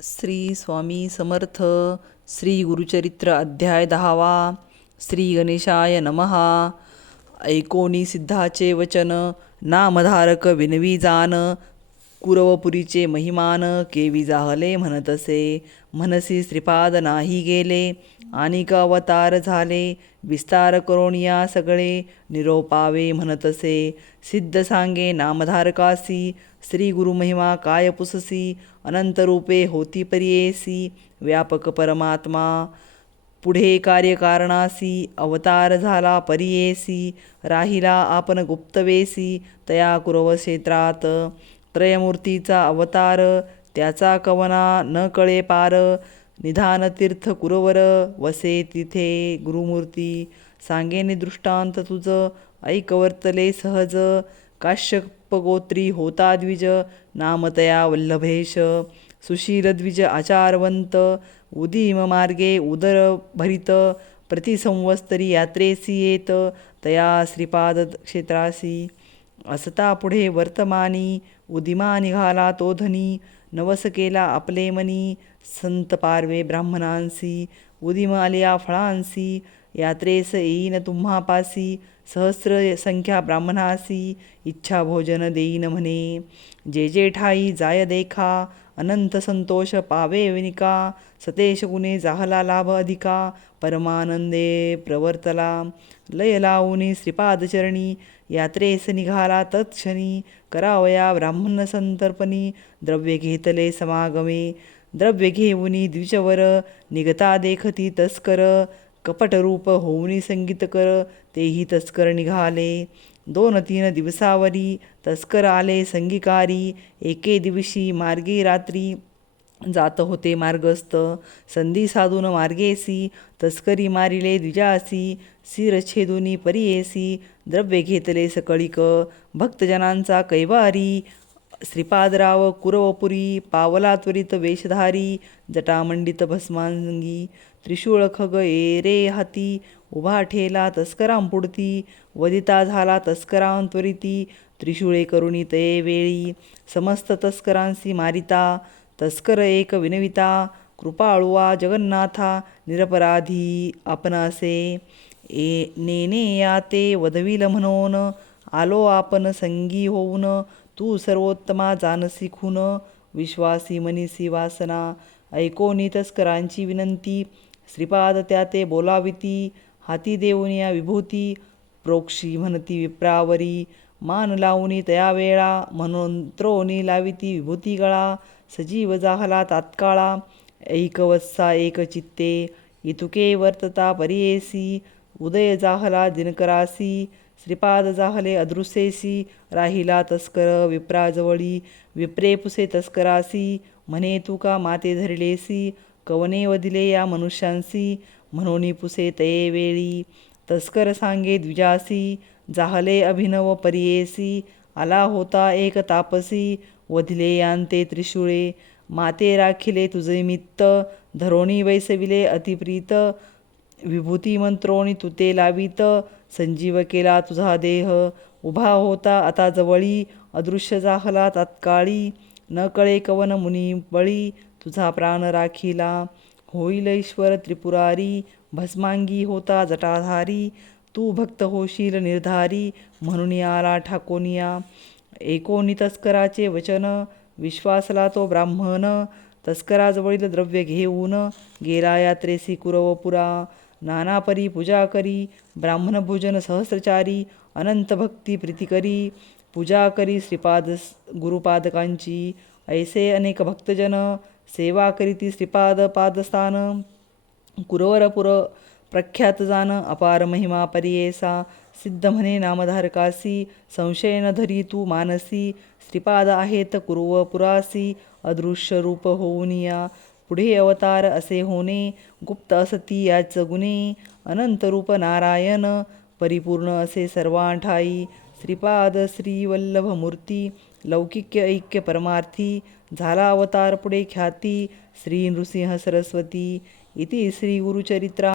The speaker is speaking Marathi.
श्री स्वामी समर्थ श्री गुरुचरित्र अध्याय दहावा श्री गणेशाय नमहा ऐकोनी सिद्धाचे वचन नामधारक विनवी जान कुरवपुरीचे महिमान केवी जाहले म्हणतसे. म्हणसी श्रीपाद नाही गेले. आणिक अवतार झाले. विस्तार करोनिया सगळे निरोपावे म्हणतसे. सिद्ध सांगे नामधारकासी. श्री गुरुमहिमा काय पुससी. अनंत रूपे होती परियेसी. व्यापक परमात्मा. पुढे कार्यकारणासी. अवतार झाला परियेसी. राहिला आपण गुप्तवेसी. तया कुरव क्षेत्रात. त्रयमूर्तीचा अवतार त्याचा कवना न कळे पार निधान तीर्थ कुरवर वसे तिथे गुरुमूर्ती. सांगेने दृष्टांत तुझं ऐकवर्तले सहज. काश्यपगोत्री होता द्विज नामतया वल्लभेश. सुशीलद्विज आचारवंत उदीम मार्गे उदर भरित. प्रतिसंवस्तरी यात्रेसी येत तया श्रीपाद क्षेत्रासी. असता पुढे वर्तमानी उदिमा निघाला तो धनी नवस केला आपले मनी संत पारवे ब्राह्मणांसी उदिम आलिया फळांसी यात्रेस येईन तुम्हापासी सहस्र संख्या ब्राह्मणासी इच्छा भोजन देईन म्हणे. जे जे ठाई जाय देखा अनंत संतोष पावे विनिका सतेश गुणे जाहला लाभ अधिका परमानंदे प्रवर्तला. लय लावूनी श्रीपादचरणी यात्रेस निघाला तत्क्षणी करावया ब्राह्मण संतर्पणी द्रव्य घेतले समागमे द्रव्य घेऊनी द्विजवर निघता देखती तस्कर कपटरूप होऊनी संगीत कर तेही तस्कर निघाले. दोन तीन दिवसावरी तस्कर आले संगीकारी एके दिवशी मार्गी रात्री जात होते मार्गस्थ. संधी साधून मार्गेसी तस्करी मारिले द्विजासी सिरछेदुनी परियेसी द्रव्य घेतले सकळिक भक्तजनांचा कैवारी श्रीपादराव कुरवपुरी पावला त्वरित वेशधारी जटामंडित भस्मांगी त्रिशूळ खग एरे हाती उभा ठेला तस्करांपुडती वदिता झाला तस्करांत्वरिती त्रिशूळे करुणी तये वेळी समस्त तस्करांसी मारिता तस्कर एक विनविता कृपाळुवा जगन्नाथा निरपराधी आपणासे। ए नेने या ते वधविल म्हणून आलो आपण संगी होऊन तू सर्वोत्तमा जानसी खून विश्वासी मनीसी वासना। ऐकोनी तस्करांची विनंती श्रीपाद त्या ते बोलाविती हाती देऊन या विभूती प्रोक्षी म्हणती विप्रावरी। मान लावूनी तया वेळा म्हणून त्रोनी लाविती विभूती गळा। सजीव जाहला तात्काळा ऐकवत्सा एक चित्ते इतुके वर्तता परियेसी उदय जाहला दिनकरासी श्रीपाद जाहले अदृश्येसी राहिला तस्कर विप्राजवळी विप्रे पुसे तस्करासी म्हणे तुका माते धरलेसी कवने वदिले या मनुष्यांसी म्हणून पुसे तये वेळी तस्कर सांगे द्विजासी जाहले अभिनव परियेसी आला होता एक तापसी वधिले यांते त्रिशूळे माते राखिले तुझे मित्त धरोणी वैसविले अतिप्रीत विभूती मंत्रोणी तुते लावित संजीव केला तुझा देह उभा होता आता जवळी अदृश्य जाहला तात्काळी न कळे कवन मुनी बळी तुझा प्राण राखिला होईल ईश्वर त्रिपुरारी भस्मांगी होता जटाधारी तू भक्त होशील निर्धारी म्हणून आला ठाकोनिया एकोणी तस्कराचे वचन विश्वासला तो ब्राह्मण तस्कराजवळील द्रव्य घेऊन गेला यात्रेसी कुरवपुरा नानापरी पूजा करी ब्राह्मण भोजन सहस्रचारी अनंत भक्ती प्रीती करी पूजा करी श्रीपाद गुरुपादकांची. ऐसे अनेक भक्तजन सेवा करीती श्रीपाद पादस्थान कुरवरपुर प्रख्यात जान अपार महिमा परियेसा सिद्ध म्हणे नामधारकासी संशय न धरी तू मानसी। श्रीपाद आहेत कुरवपुरासी अदृश्य रूप होऊनिया पुढे अवतार असे होणे गुप्त असती याच गुणे अनंत रूप नारायण परिपूर्ण असे सर्वांठाई। श्रीपाद श्रीवल्लभमूर्ती मूर्ती लौकिक्य ऐक्य परमार्थी। झाला अवतार पुढे ख्याती श्री नृसिंह सरस्वती। इति श्री गुरुचरित्रा।